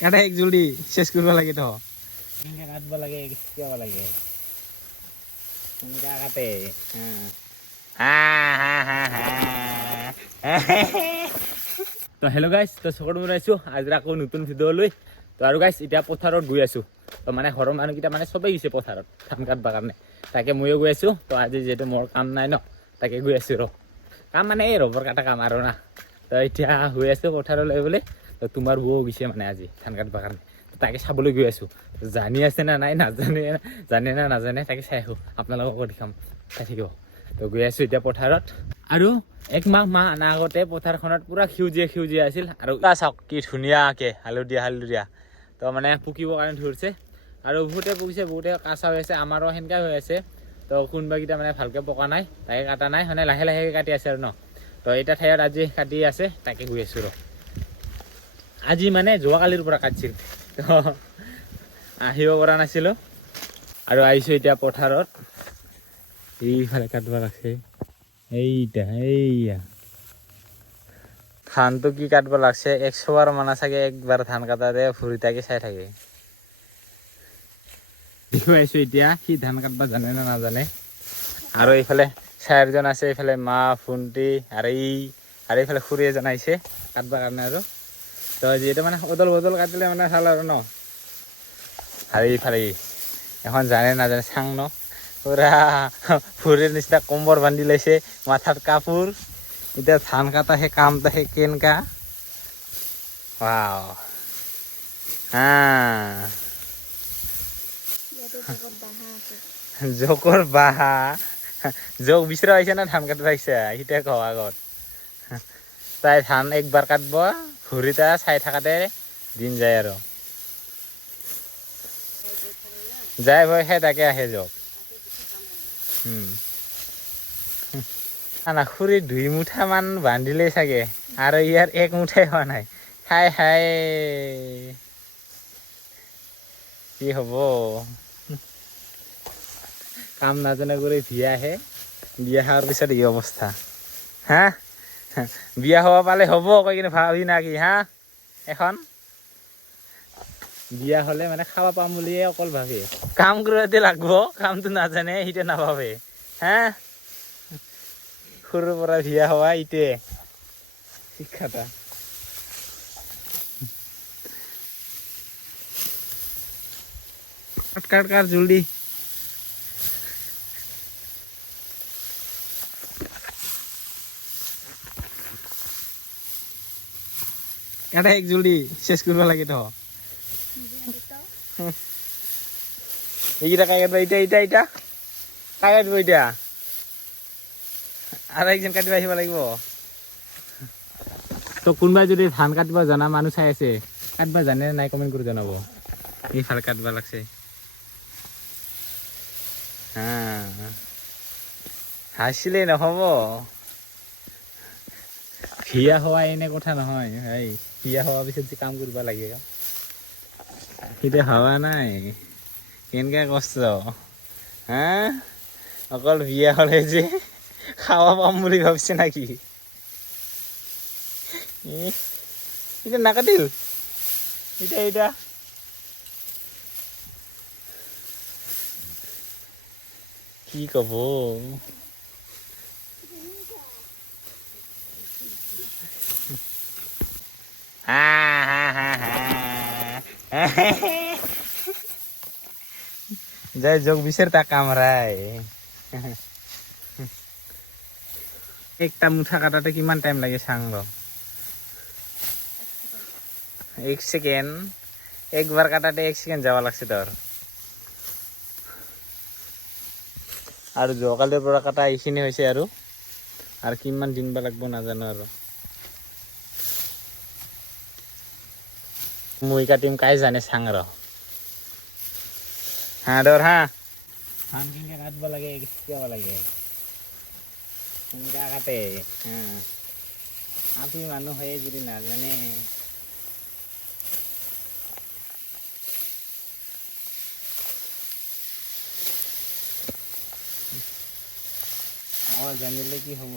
কাটা এক জলদি শেষ কৰিব লাগে তো কাটব লাগে কিয় লাগে কাটে তো হেল্ল' গাইজ তো চকত বনাইছোঁ আজি আকৌ নতুন ভিডিঅ' লৈ তো আৰু গাইজ এতিয়া পথাৰত গৈ আছোঁ তো মানে ঘৰৰ মানুহকেইটা মানে চবেই গৈছে পথাৰত ধান কাটবৰ কাৰণে তাকে ময়ো গৈ আছোঁ তো আজি যিহেতু মোৰ কাম নাই ন তাকে গৈ আছোঁ কাম মানে এই ৰবৰ কাটা কাম আৰু না তো এতিয়া গৈ আছোঁ পথাৰলৈ বোলে তো তোমাৰ বৌ গৈছে মানে আজি ধান কাটবৰ কাৰণে তাকে চাবলৈ গৈ আছোঁ জানি আছে না নাই নাজানে জানে না নাজানে তাকে চাই আহোঁ আপোনালোকক দেখাম চাই থাকিব তো গৈ আছোঁ এতিয়া পথাৰত আৰু একমাহ আগতে পথাৰখনত পুৰা সেউজীয়া আছিল আৰু চাওক কি ধুনীয়াকৈ হালধীয়া তো মানে পকিবৰ কাৰণে ধৰিছে আৰু বহুতে পকিছে বহুতে কাঁচা হৈ আছে আমাৰো সেনেকৈ হৈ আছে তো কোনোবাকেইটা মানে ভালকৈ পকা নাই তাকে কাটা নাই মানে লাহে কাটি আছে আৰু ন তো এটা ঠাইত আজি কাটি আছে তাকে গৈ আছোঁ আজি মানে যোৱাকালিৰ পৰা কাটছিল তো আহিব পৰা নাছিলোঁ আৰু আহিছোঁ এতিয়া পথাৰত এইফালে কাটব লাগছে এইয়া ধানটো কি কাটব লাগছে 100 বাৰ মানে চাগে একবাৰ ধান কাটাতে ভৰিটাকে চাই থাকে দেখুৱাইছোঁ এতিয়া সি ধান কাটব জানে না নাজানে আৰু এইফালে 4জন আছে এইফালে মা ভণ্টি আৰু এইফালে খুৰী এজন আহিছে কাটবৰ কাৰণে আৰু তো যিহেতু মানে বদল কাটিলে মানে ভাল আৰু ন আৰু এইফালে এখন জানে নাজানে চাং ন পুৰা ভৰিৰ নিচিনা কম্বৰ বান্ধি লৈছে মাথাত কাপোৰ এতিয়া ধান কাটা সেই কামটা সেই কেনেকা জোকৰ বাহা জোক বিচৰা আহিছে না ধান কাটিব আহিছে সিতিয়া কওঁ আগত তাই ধান একবাৰ কাটব ভৰিটা চাই থাকাতে দিন যায় আৰু যায় ভয় সেই তাকে আহে জোক খুৰী 2 মুঠামান বান্ধিলেই চাগে আৰু ইয়াৰ 1 মুঠাই হোৱা নাই হাই কি হ'ব কাম নাজানে কৰি বিয়া আহে বিয়া হোৱাৰ পিছত এই অৱস্থা হা বিয়া হ'ব পালে হ'ব কৈ কিনে ভাবি না কি হা এখন বিয়া হ'লে মানে খাব পাম বুলিয়ে অকল ভাবে কাম কৰোঁতে লাগব কামটো নাজানে সিতিয়া নাভাবে হা সৰুৰ পৰা বিয়া হোৱা ইটোৱে শিক্ষাটা কাট জলদি কাটা এক জলদি শেষ কৰিব লাগে তো এইকেইটা কাই কাটবা ইটা কাই কাটব এতিয়া আৰু একজন কাটিব আহিব লাগিব তো কোনোবাই যদি ধান কাটিব জনা মানুহ চাই আছে কাটবা জানে নাই কমেণ্ট কৰি জনাব এইফালে কাটবা লাগছে হাঁহিলেই নহ'ব বিয়া হোৱা এনে কথা নহয় এই বিয়া হোৱাৰ পিছত যে কাম কৰিব লাগে এতিয়া হোৱা নাই কেনেকৈ কষ্ট হা অকল বিয়া হ'লে যে খাব পাম বুলি ভাবিছে নাকি এতিয়া নাকাটিল এতিয়া কি কব যাই যোগ বিচারতা কামরায় একটা মুঠা কাটাতে কিমান টাইম লাগে সাংগ 1 সেকেন্ড একবার কাটাতে 1 সেকেন্ড যাওয়া লাগছে তোর আর জকালের পৰা কাটা এইখিনি হৈছে আৰু কিমান দিন বা লাগব নাজানো আৰু মই কাটিম কাই জানে চাং ৰ হা ধৰ হা ধান কেনেকৈ কাটব লাগে শিকাব লাগে কেনেকৈ কাটে আপি মানুহ হয়ে যদি নাজানে জানিলে কি হ'ব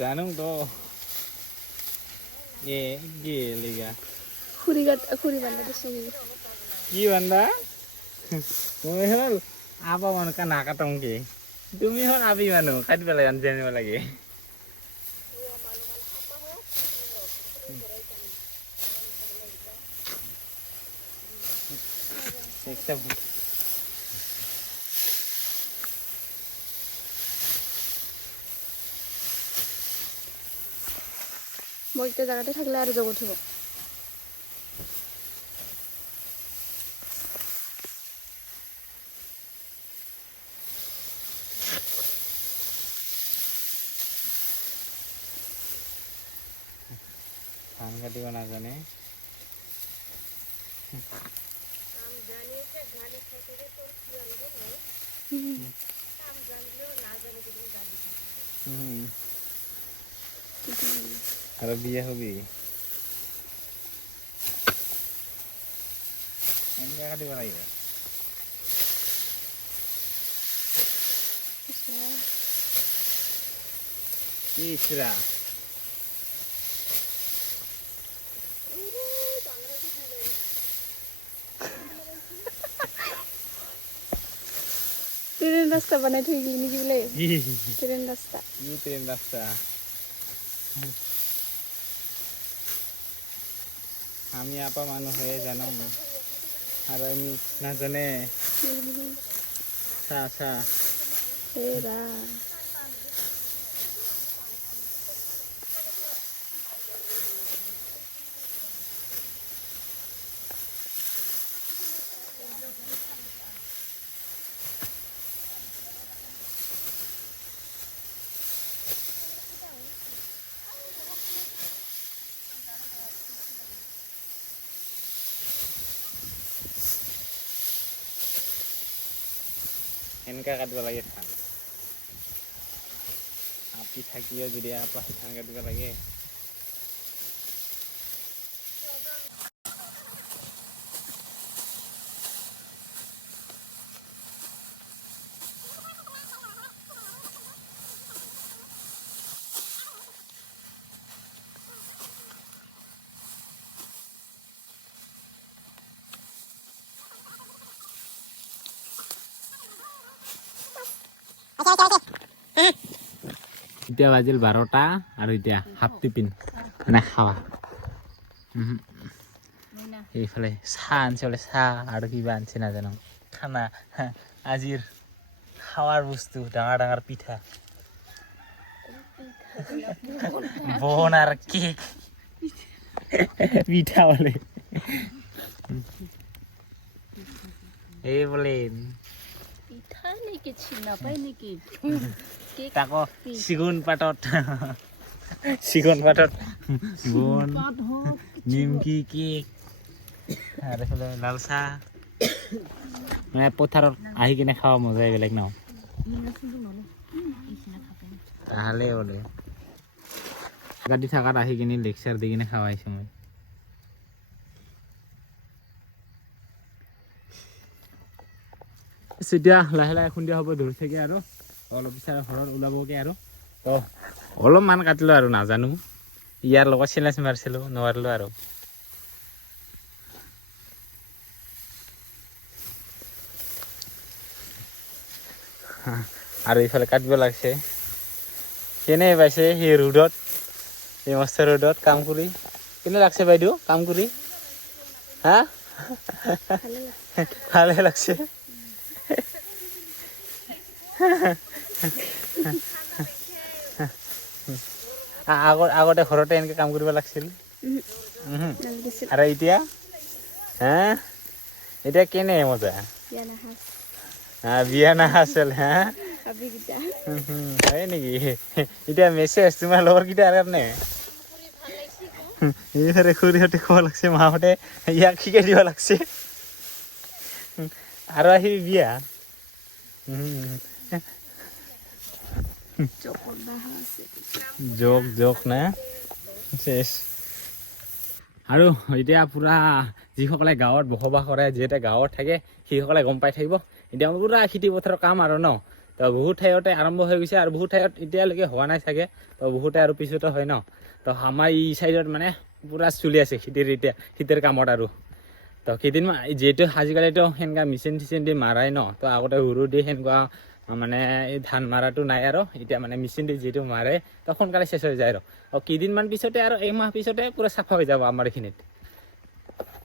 জানো তো লিগা খুরি বান্ধা দিছি কি বান্ধা তুমি হল আবা মানুহ কা নাকাটং কি তুমি হল আবি মানুহ কাটিব লাগে জানিব লাগে একটা মইটা জায়গাতে থাকলে আর জগ উঠিব ধান কাটিব নাজানে আৰু বিয়া হবি এনেকৈ কাটিব লাগিব কি ইচৰা ট্ৰেন ৰাস্তা বানাই থৈ গলি নেকি বোলে ট্ৰেন ৰাস্তা কি ট্ৰেন ৰাস্তা আমি আপা মানুহ হয়ে জানো আৰু আমি নাজানে চা চা হেৰা এনেকৈ কাটিব লাগে ধান আপি থাকিও যদি আপা ধান কাটিব লাগে এতিয়া বাজিল 12টা আৰু এতিয়া হাফ টিফিন মানে খাৱা এইফালে চাহ আনছে বোলে চাহ আৰু কিবা আনছে নাজানো খানা আজিৰ খাৱাৰ বস্তু ডাঙৰ ডাঙৰ পিঠা বন আৰু কেক পিঠা বোলে এই বোলে পিঠা নেকি চিনা পাই নেকি তাকো চিগুন পাতত বন নিমকি কেক আৰু এইফালে লাল চাহ মানে পথাৰত আহি কিনে খাৱা মজাই বেলেগ ন তাহলে বোলে গাড়ী থাকাত আহি কিনে লেকচাৰ দি কিনে খাৱাইছো মই এতিয়া লাহে লাহে সন্ধিয়া হ'ব ধৰিছেগে আৰু অলপ পিছত ঘৰত ওলাবগে আৰু তো অলপমান কাটিলোঁ আৰু নাজানো ইয়াৰ লগত চেলেঞ্জ মাৰিছিলোঁ নোৱাৰিলোঁ আৰু আৰু এইফালে কাটিব লাগছে কেনে পাইছে সেই ৰ'দত এই মস্ত ৰ'দত কাম কৰি কেনে লাগছে বাইদেউ কাম কৰি হা ভালে লাগছে আগতে ঘৰতে এনেকৈ কাম কৰিব লাগিছিল আৰু এতিয়া হা এতিয়া কেনে মজা বিয়া নাহাছিল হা হয় নেকি এতিয়া মেছেজ তোমাৰ লগৰকেইটাৰ কাৰণে এইফালে খুৰীহঁতে ক'ব লাগছে মাহঁতে ইয়াক শিকাই দিব লাগছে আৰু আহিবি বিয়া জোক না শেষ আৰু এতিয়া পুৰা যিসকলে গাঁৱত বসবাস কৰে যিহেতু গাঁৱত থাকে সেইসকলে গম পাই থাকিব এতিয়া পুৰা খেতি পথাৰৰ কাম আৰু ন তো বহুত ঠাইতে আৰম্ভ হৈ গৈছে আৰু বহুত ঠাইত এতিয়ালৈকে হোৱা নাই চাগে তো বহুতে আৰু পিছতে হয় ন তো আমাৰ এই চাইডত মানে পুৰা চলি আছে খেতিৰ কামত আৰু তো কেইদিনমান যিহেতু আজিকালিতো সেনেকুৱা মেচিন চিচিন দি মাৰাই ন তো আগতে সৰু দি সেনেকুৱা মানে এই ধান মাৰাটো নাই আৰু এতিয়া মানে মেচিন দি যিটো মাৰে তো সোনকালে চেচ হৈ যায় আৰু কেইদিনমান পিছতে আৰু 1 মাহ পিছতে পুৰা চাফা হৈ যাব আমাৰ এইখিনিত